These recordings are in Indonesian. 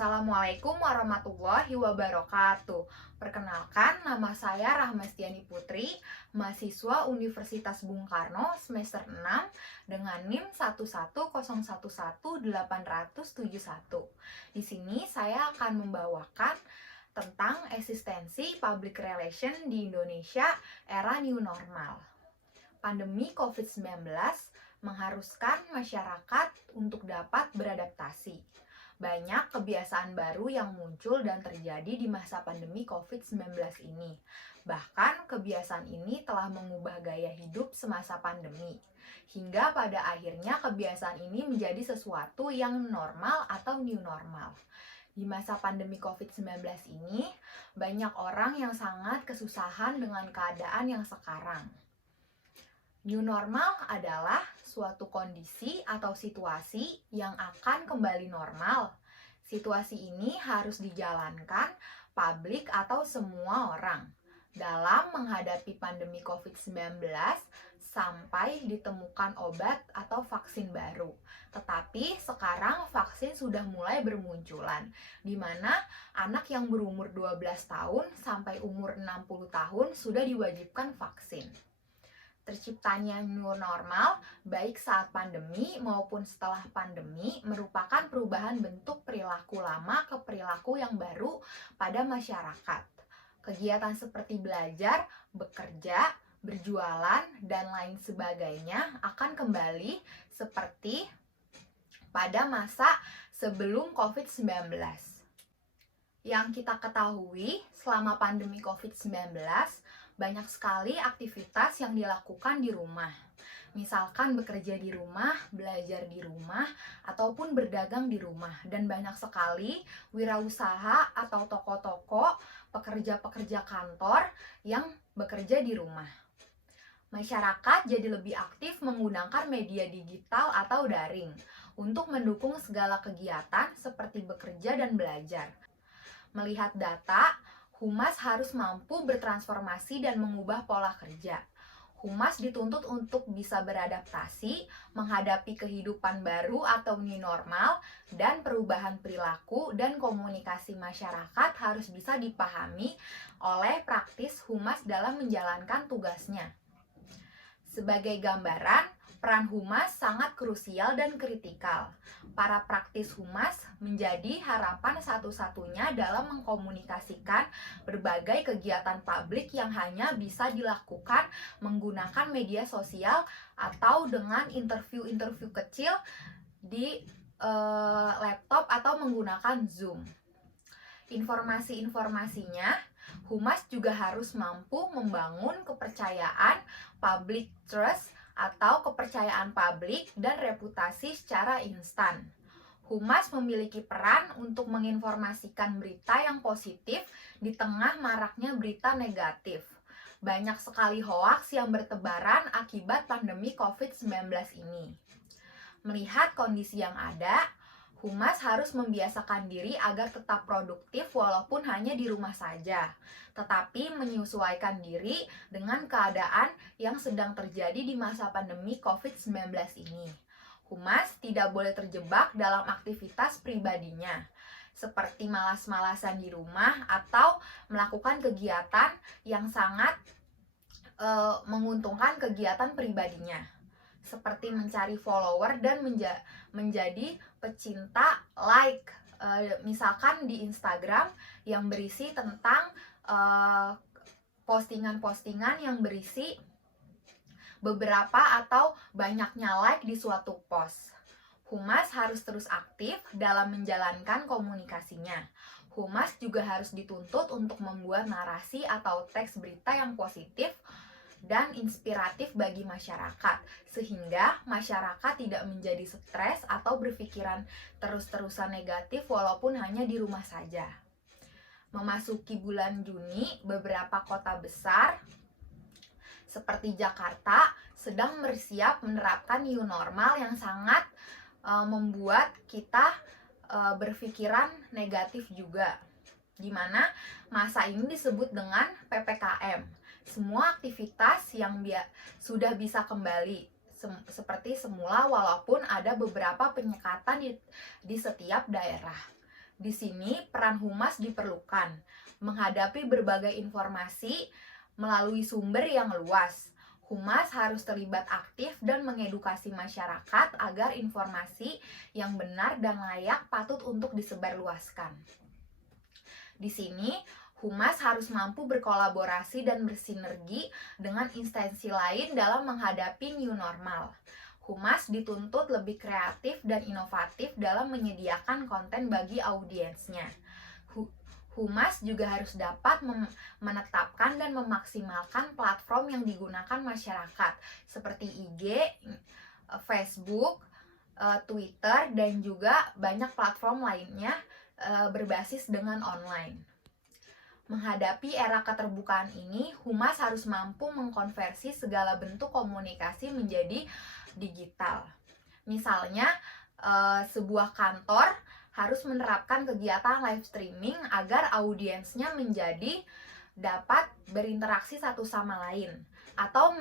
Assalamualaikum warahmatullahi wabarakatuh. Perkenalkan, nama saya Rahmastiani Putri, mahasiswa Universitas Bung Karno semester 6 dengan NIM 1101181. Di sini saya akan membawakan tentang eksistensi public relation di Indonesia era new normal. Pandemi COVID-19 mengharuskan masyarakat untuk dapat beradaptasi. Banyak kebiasaan baru yang muncul dan terjadi di masa pandemi COVID-19 ini. Bahkan kebiasaan ini telah mengubah gaya hidup semasa pandemi. Hingga pada akhirnya kebiasaan ini menjadi sesuatu yang normal atau new normal. Di masa pandemi COVID-19 ini, banyak orang yang sangat kesusahan dengan keadaan yang sekarang. New normal adalah suatu kondisi atau situasi yang akan kembali normal. Situasi ini harus dijalankan publik atau semua orang dalam menghadapi pandemi COVID-19 sampai ditemukan obat atau vaksin baru. Tetapi sekarang vaksin sudah mulai bermunculan, di mana anak yang berumur 12 tahun sampai umur 60 tahun sudah diwajibkan vaksin. Terciptanya new normal, baik saat pandemi maupun setelah pandemi, merupakan perubahan bentuk perilaku lama ke perilaku yang baru pada masyarakat. Kegiatan seperti belajar, bekerja, berjualan, dan lain sebagainya akan kembali seperti pada masa sebelum COVID-19. Yang kita ketahui, selama pandemi COVID-19, banyak sekali aktivitas yang dilakukan di rumah. Misalkan bekerja di rumah, belajar di rumah, ataupun berdagang di rumah. Dan banyak sekali wirausaha atau toko-toko, pekerja-pekerja kantor yang bekerja di rumah. Masyarakat jadi lebih aktif menggunakan media digital atau daring untuk mendukung segala kegiatan seperti bekerja dan belajar. Melihat data, Humas harus mampu bertransformasi dan mengubah pola kerja. Humas dituntut untuk bisa beradaptasi, menghadapi kehidupan baru atau new normal, dan perubahan perilaku dan komunikasi masyarakat harus bisa dipahami oleh praktis Humas dalam menjalankan tugasnya. Sebagai gambaran, peran Humas sangat krusial dan kritikal. Para praktis Humas menjadi harapan satu-satunya dalam mengkomunikasikan berbagai kegiatan publik yang hanya bisa dilakukan menggunakan media sosial atau dengan interview-interview kecil di laptop atau menggunakan Zoom. Informasi-informasinya, Humas juga harus mampu membangun kepercayaan public trust atau kepercayaan publik dan reputasi secara instan. Humas memiliki peran untuk menginformasikan berita yang positif di tengah maraknya berita negatif. Banyak sekali hoaks yang bertebaran akibat pandemi COVID-19 ini. Melihat kondisi yang ada, Humas harus membiasakan diri agar tetap produktif walaupun hanya di rumah saja, tetapi menyesuaikan diri dengan keadaan yang sedang terjadi di masa pandemi COVID-19 ini. Humas tidak boleh terjebak dalam aktivitas pribadinya, seperti malas-malasan di rumah atau melakukan kegiatan yang sangat menguntungkan kegiatan pribadinya, seperti mencari follower dan menjadi pecinta like, misalkan di Instagram yang berisi tentang postingan-postingan yang berisi beberapa atau banyaknya like di suatu post. Humas harus terus aktif dalam menjalankan komunikasinya. Humas juga harus dituntut untuk membuat narasi atau teks berita yang positif dan inspiratif bagi masyarakat, sehingga masyarakat tidak menjadi stres atau berpikiran terus-terusan negatif walaupun hanya di rumah saja. Memasuki bulan Juni, beberapa kota besar seperti Jakarta sedang bersiap menerapkan new normal yang sangat membuat kita berpikiran negatif juga, di mana masa ini disebut dengan PPKM. Semua aktivitas yang sudah bisa kembali seperti semula walaupun ada beberapa penyekatan di setiap daerah. Di sini peran humas diperlukan menghadapi berbagai informasi melalui sumber yang luas. Humas harus terlibat aktif dan mengedukasi masyarakat agar informasi yang benar dan layak patut untuk disebarluaskan. Di sini, humas harus mampu berkolaborasi dan bersinergi dengan instansi lain dalam menghadapi new normal. Humas dituntut lebih kreatif dan inovatif dalam menyediakan konten bagi audiensnya. Humas juga harus dapat menetapkan dan memaksimalkan platform yang digunakan masyarakat seperti IG, Facebook, Twitter, dan juga banyak platform lainnya berbasis dengan online. Menghadapi era keterbukaan ini, humas harus mampu mengkonversi segala bentuk komunikasi menjadi digital. Misalnya, sebuah kantor harus menerapkan kegiatan live streaming agar audiensnya menjadi dapat berinteraksi satu sama lain. Atau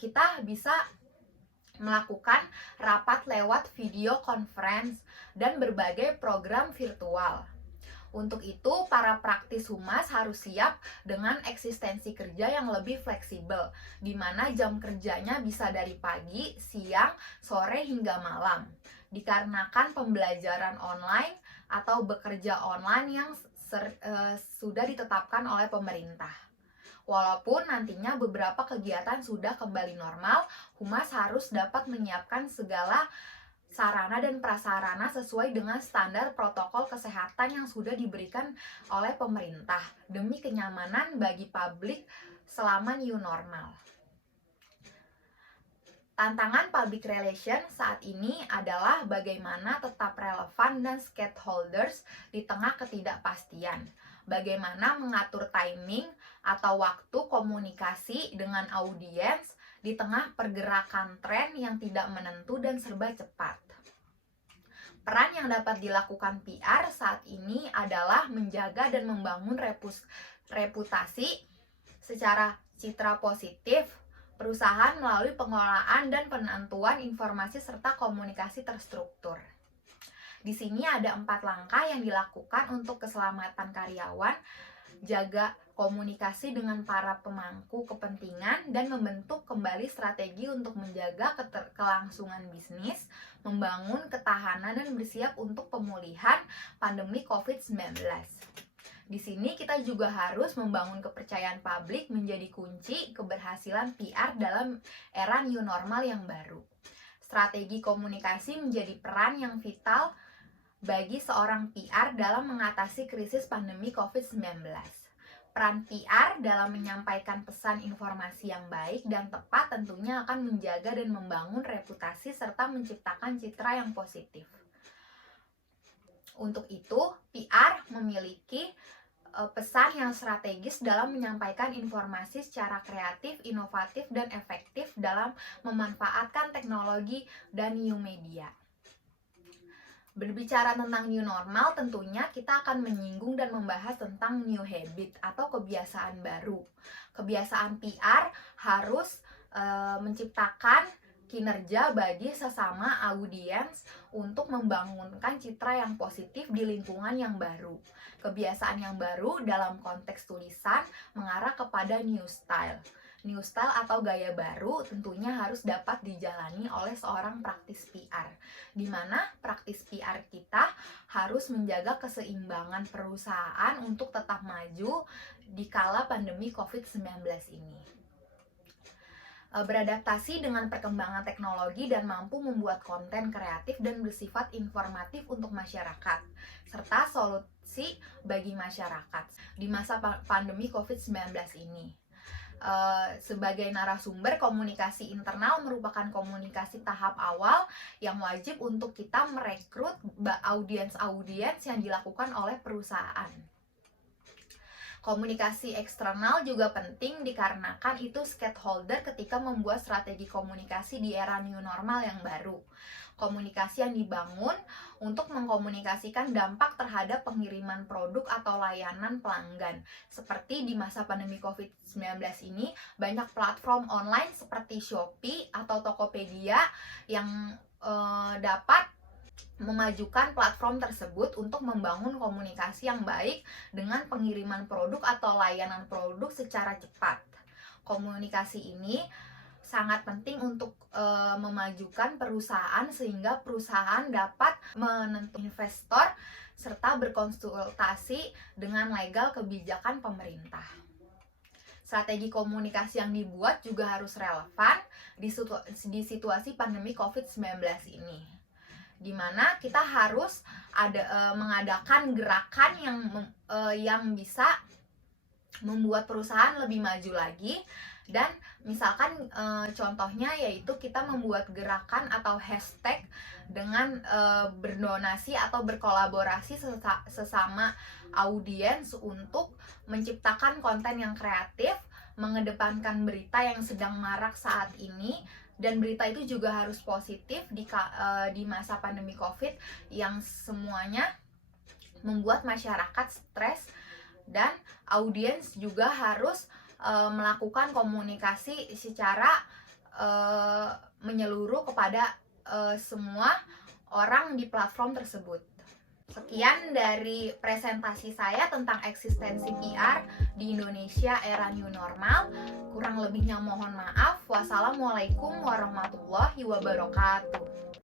kita bisa melakukan rapat lewat video conference dan berbagai program virtual. Untuk itu, para praktis humas harus siap dengan eksistensi kerja yang lebih fleksibel, di mana jam kerjanya bisa dari pagi, siang, sore, hingga malam. Dikarenakan pembelajaran online atau bekerja online yang sudah ditetapkan oleh pemerintah. Walaupun nantinya beberapa kegiatan sudah kembali normal, humas harus dapat menyiapkan segala sarana dan prasarana sesuai dengan standar protokol kesehatan yang sudah diberikan oleh pemerintah demi kenyamanan bagi publik selama new normal. Tantangan public relation saat ini adalah bagaimana tetap relevan dan stakeholders di tengah ketidakpastian. Bagaimana mengatur timing atau waktu komunikasi dengan audiens di tengah pergerakan tren yang tidak menentu dan serba cepat. Peran yang dapat dilakukan PR saat ini adalah menjaga dan membangun reputasi secara citra positif perusahaan melalui pengelolaan dan penentuan informasi serta komunikasi terstruktur. Di sini ada 4 langkah yang dilakukan untuk keselamatan karyawan, jaga komunikasi dengan para pemangku kepentingan, dan membentuk kembali strategi untuk menjaga kelangsungan bisnis, membangun ketahanan dan bersiap untuk pemulihan pandemi COVID-19. Di sini kita juga harus membangun kepercayaan publik menjadi kunci keberhasilan PR dalam era new normal yang baru. Strategi komunikasi menjadi peran yang vital bagi seorang PR dalam mengatasi krisis pandemi COVID-19. Peran PR dalam menyampaikan pesan informasi yang baik dan tepat tentunya akan menjaga dan membangun reputasi serta menciptakan citra yang positif. Untuk itu, PR memiliki pesan yang strategis dalam menyampaikan informasi secara kreatif, inovatif, dan efektif dalam memanfaatkan teknologi dan new media. Berbicara tentang new normal, tentunya kita akan menyinggung dan membahas tentang new habit atau kebiasaan baru. Kebiasaan PR harus menciptakan kinerja bagi sesama audiens untuk membangunkan citra yang positif di lingkungan yang baru. Kebiasaan yang baru dalam konteks tulisan mengarah kepada new style. New style atau gaya baru tentunya harus dapat dijalani oleh seorang praktis PR, di mana praktis PR kita harus menjaga keseimbangan perusahaan untuk tetap maju di kala pandemi COVID-19 ini. Beradaptasi dengan perkembangan teknologi dan mampu membuat konten kreatif dan bersifat informatif untuk masyarakat, serta solusi bagi masyarakat di masa pandemi COVID-19 ini. Sebagai narasumber, komunikasi internal merupakan komunikasi tahap awal yang wajib untuk kita merekrut audiens-audiens yang dilakukan oleh perusahaan. Komunikasi eksternal juga penting dikarenakan itu stakeholder ketika membuat strategi komunikasi di era new normal yang baru. Komunikasi yang dibangun untuk mengkomunikasikan dampak terhadap pengiriman produk atau layanan pelanggan. Seperti di masa pandemi COVID-19 ini, banyak platform online seperti Shopee atau Tokopedia yang dapat memajukan platform tersebut untuk membangun komunikasi yang baik dengan pengiriman produk atau layanan produk secara cepat. Komunikasi ini sangat penting untuk memajukan perusahaan sehingga perusahaan dapat menentukan investor serta berkonsultasi dengan legal kebijakan pemerintah. Strategi komunikasi yang dibuat juga harus relevan di situasi pandemi COVID-19 ini, di mana kita harus mengadakan gerakan yang bisa membuat perusahaan lebih maju lagi. Dan misalkan contohnya yaitu kita membuat gerakan atau hashtag dengan berdonasi atau berkolaborasi sesama audiens untuk menciptakan konten yang kreatif, mengedepankan berita yang sedang marak saat ini. Dan berita itu juga harus positif di masa pandemi COVID yang semuanya membuat masyarakat stres, dan audiens juga harus melakukan komunikasi secara menyeluruh kepada semua orang di platform tersebut. Sekian dari presentasi saya tentang eksistensi PR di Indonesia era new normal. Kurang lebihnya mohon maaf. Wassalamualaikum warahmatullahi wabarakatuh.